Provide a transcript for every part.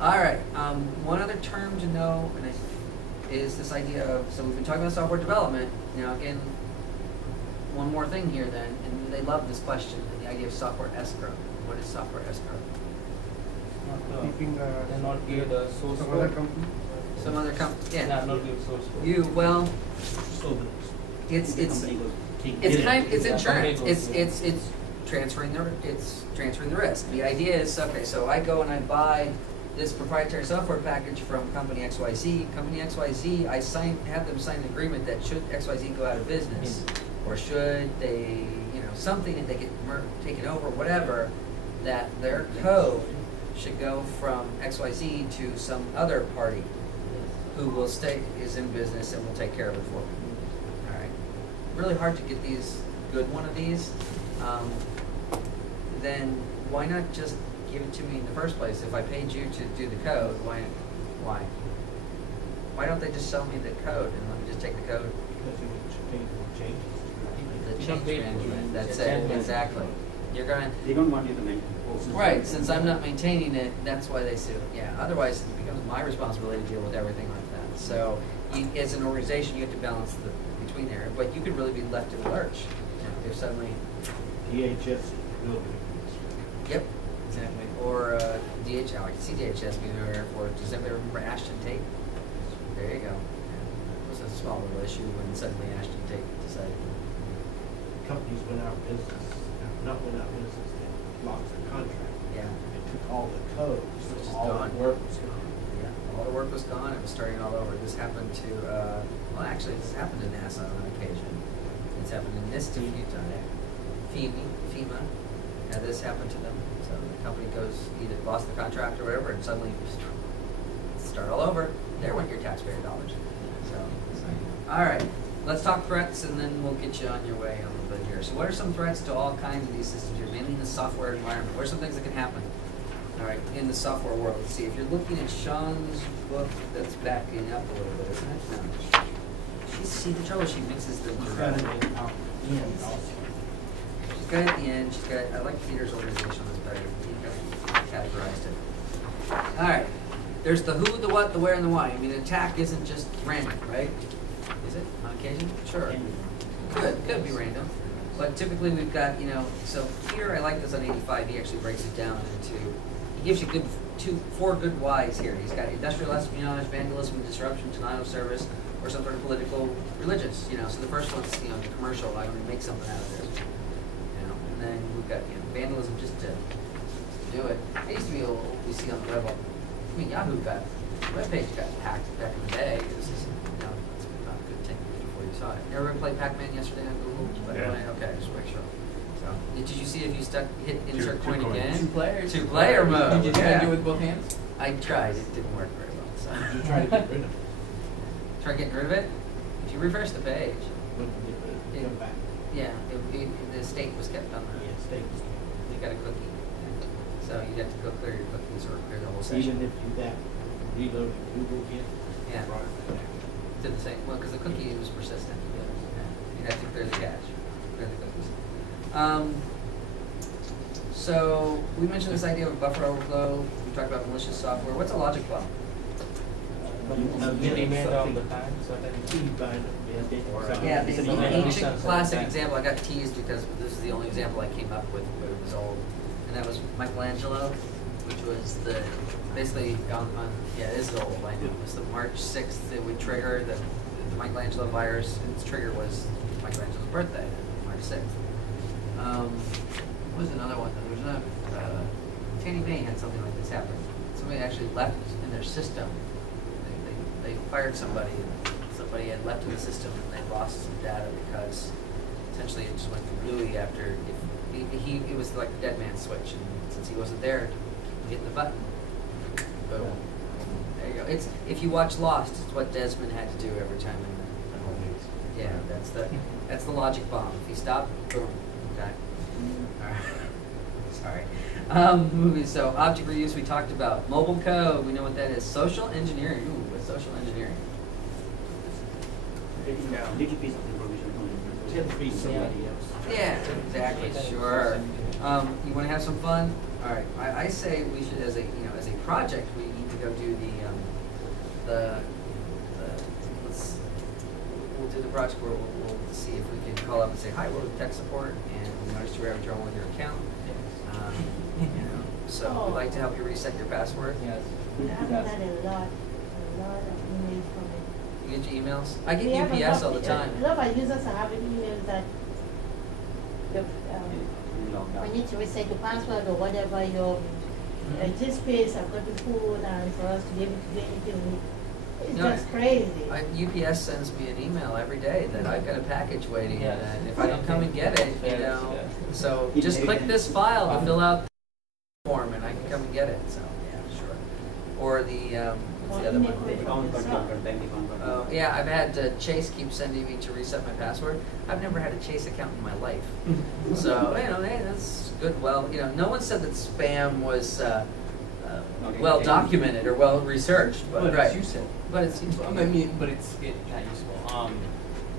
All right. One other term to know is this idea of, so we've been talking about software development. Now, again, one more thing here then, and they love this question, the idea of software escrow. What is software escrow? Keeping they're not give the source some code. other company. Some other company, yeah. Not give source code. So It's insurance. It's transferring the risk. The idea is, okay, so I go and I buy this proprietary software package from company XYZ. Company XYZ, have them sign an agreement that should XYZ go out of business, or should they, something that they get taken over, whatever, that their code should go from XYZ to some other party who is in business and will take care of it for me. All right. Really hard to get one of these. Then why not just give it to me in the first place? If I paid you to do the code, why don't they just sell me the code and let me just take the code? Because you should pay for changes. The change management. That's it. Exactly. They don't want you to maintain the whole system. Right. Since I'm not maintaining it, that's why they sue. Yeah. Otherwise, it becomes my responsibility to deal with everything like that. So, as an organization, you have to balance between there. But you could really be left in the lurch if suddenly. DHS will be. Yep. Exactly. Or DHS. I can see DHS being there for. Does anybody remember Ashton Tate? There you go. It was a small little issue when suddenly Ashton Tate decided. Companies went out of business. Not went out of business. They lost their contract. Yeah. They took all the code. So Which is all gone. the work was gone. Yeah. All the work was gone. It was starting all over. This happened to. Well, actually, this happened to NASA on occasion. It's happened in NIST a few times. FEMA. Yeah, this happened to them. So the company either lost the contract or whatever, and suddenly start all over. There went your taxpayer dollars. So all right, let's talk threats, and then we'll get you on your way a little bit here. So what are some threats to all kinds of these systems here, mainly in the software environment? What are some things that can happen? All right, in the software world. Let's see, if you're looking at Sean's book, that's backing up a little bit, isn't it? No. See, the trouble is she mixes them together. She's got it at the end. I like Peter's organization was better. He categorized it. All right. There's the who, the what, the where, and the why. I mean, an attack isn't just random, right? Is it on occasion? Sure. Could be random. But typically we've got, so here I like this on 85. He actually breaks it down into, he gives you four good whys here. He's got industrial espionage, vandalism, disruption, denial of service, or some sort of political, religious. So the first one's, the commercial. I want to make something out of this. And then we've got vandalism just to do it. It used to be what we see on the web. Yahoo webpage got hacked back in the day. This is, it's about a good 10 years before you saw it. You ever play Pac-Man yesterday on Google? Yeah. Okay, just make sure. So, did you see if you hit insert coin again? Two-player mode. Did you try to do it with both hands? I tried. It didn't work very well. So. Did you try to get rid of it? Try getting rid of it? If you refresh the page. When you get rid of it, come back. Yeah, the state was kept on there. Yeah, state was gone. You got a cookie. So you'd have to go clear your cookies or clear the whole session. Even if you reload Google again, Yeah. brought it back. Did the same. Well, because the cookie was persistent. You'd have to clear the cache, clear the cookies. So we mentioned this idea of buffer overflow. We talked about malicious software. What's a logic bomb? Yeah, the ancient classic example. I got teased because this is the only example I came up with, but it was old, and that was Michelangelo, which was basically it is old. I know it was the March 6th. It would trigger the Michelangelo virus. Its trigger was Michelangelo's birthday, March 6th. What was another one? There was another. Fannie Mae had something like this happen. Somebody actually left in their system. They fired somebody. Somebody had left in the system and they lost some data because essentially it just went kablooey after it was like the dead man's switch, and since he wasn't there to hit the button, boom. There you go. It's if you watch Lost, it's what Desmond had to do every time in the whole news. Yeah, that's the logic bomb. If he stopped, boom. Okay. All right. Sorry. Movies. So object reuse we talked about. Mobile code. We know what that is. Social engineering. Ooh, what's social engineering? Little piece of information from Tend to be somebody else. Yeah, exactly. Sure. You want to have some fun? All right. I say we should, as a project, we need to go do we'll do the project where we'll see if we can call up and say, hi, we're with tech support, and we noticed you were having trouble with your account. You know, so we'd like to help you reset your password. Yes. I haven't had a lot of emails from it. You get your emails? I get We have a UPS lot- all the time. A lot of our users are having emails that the, Lockdown. we need to reset your password or whatever your this space I've got to put and for us to be able to do anything. It's No, just crazy. UPS sends me an email every day that I've got a package waiting, Yes. and if I don't come and get it, you Yes, know, yes. so just click this file to fill out the form, and I can come and get it. So yeah, sure. Or the what's the other one? Account control, bank account control. Yeah, I've had Chase keep sending me to reset my password. I've never had a Chase account in my life, so you know, hey, that's good. Well, you know, no one said that spam was well documented or well researched, but right. It's useful. But it's useful. I mean, but it's not useful.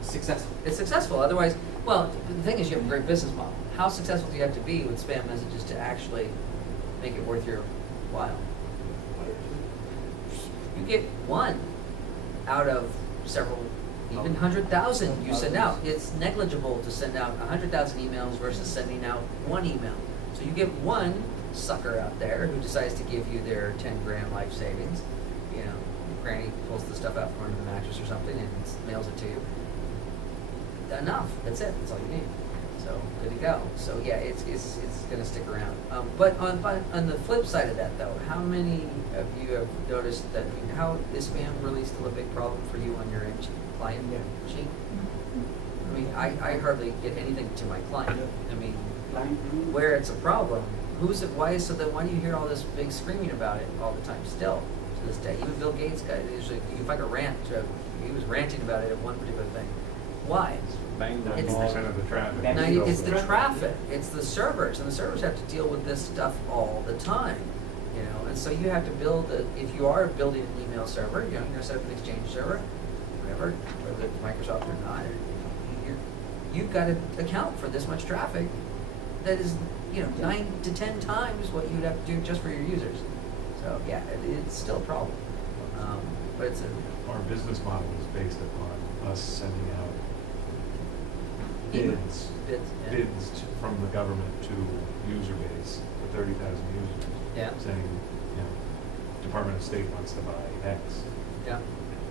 Successful. It's successful. Otherwise, well, the thing is, you have a great business model. How successful do you have to be with spam messages to actually make it worth your while? You get one out of several, even 100,000 you send out. It's negligible to send out 100,000 emails versus sending out one email. So you get one sucker out there who decides to give you their 10 grand life savings. You know, Granny pulls the stuff out from under the mattress or something and mails it to you. Enough. That's it. That's all you need. So good to go. So yeah, it's going to stick around. But on the flip side of that, though, how many of you have noticed that? I mean, how is spam really still a big problem for you on your client sheet? I mean, I hardly get anything to my client. I mean, where it's a problem, who's it? Why? So then, why do you hear all this big screaming about it all the time? Still to this day, even Bill Gates guy usually you can find a rant. He was ranting about it at one particular thing. Why? It's 90% of the traffic. It's the traffic, it's the servers, and the servers have to deal with this stuff all the time, you know. And so you have to build if you are building an email server, you know, you're going to set up an Exchange server, whatever, whether it's Microsoft or not. You've got to account for this much traffic. That is, you know, 9 to 10 times what you'd have to do just for your users. So yeah, it's still a problem, but it's Our business model is based upon us sending out bids from the government to user base for 30,000 users. Yeah. Saying, you know, Department of State wants to buy X. Yeah.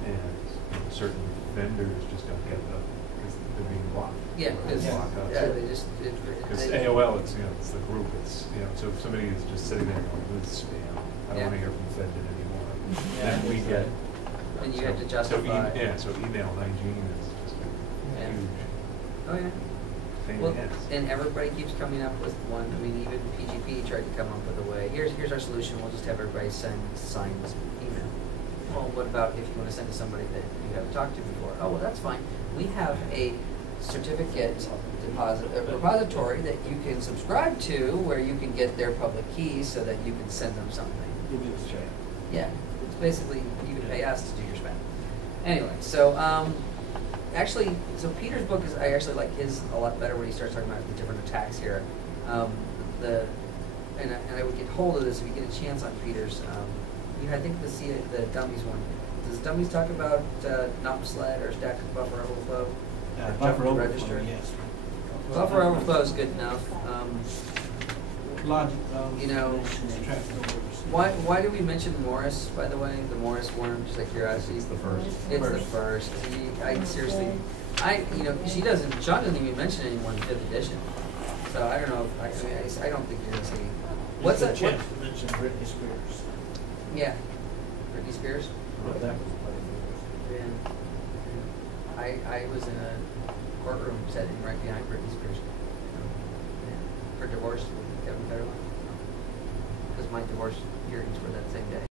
And certain vendors just don't get because they're being blocked. Yeah, because they just Because AOL, it's, you know, it's the group. It's, you know, so if somebody is just sitting there going, "This is spam. I don't want to hear from Fedbit anymore." Then we get. And you have to justify. So email hygiene is just huge. Oh yeah. Thing Well, it is. and everybody keeps coming up with one. I mean, even PGP tried to come up with a way. Here's our solution. We'll just have everybody sign this email. Well, what about if you want to send to somebody that you haven't talked to before? Oh, well, that's fine. We have a certificate repository that you can subscribe to, where you can get their public keys so that you can send them something. Yeah, it's basically you can pay us to do your spam. Anyway, so actually, so Peter's book is, I actually like his a lot better when he starts talking about the different attacks here. And I would get hold of this if you get a chance on Peter's. I think the dummies one. Does dummies talk about NUP sled or stack buffer overflow? Buffer overflow, register? yes. Buffer overflow is good enough. Logic, You know, why do we mention Morris, by the way? The Morris worm, just out of curiosity. It's the first. It's the first. I seriously, she doesn't, John doesn't even mention anyone in 5th edition. So I don't know if, I don't think you're going to see. What's that? Chance to mention Britney Spears. Yeah. Britney Spears? That Yeah. I was in a courtroom setting right behind Britney Spears. Yeah. Her divorce with Kevin Federline. Because my divorce hearings were that same day.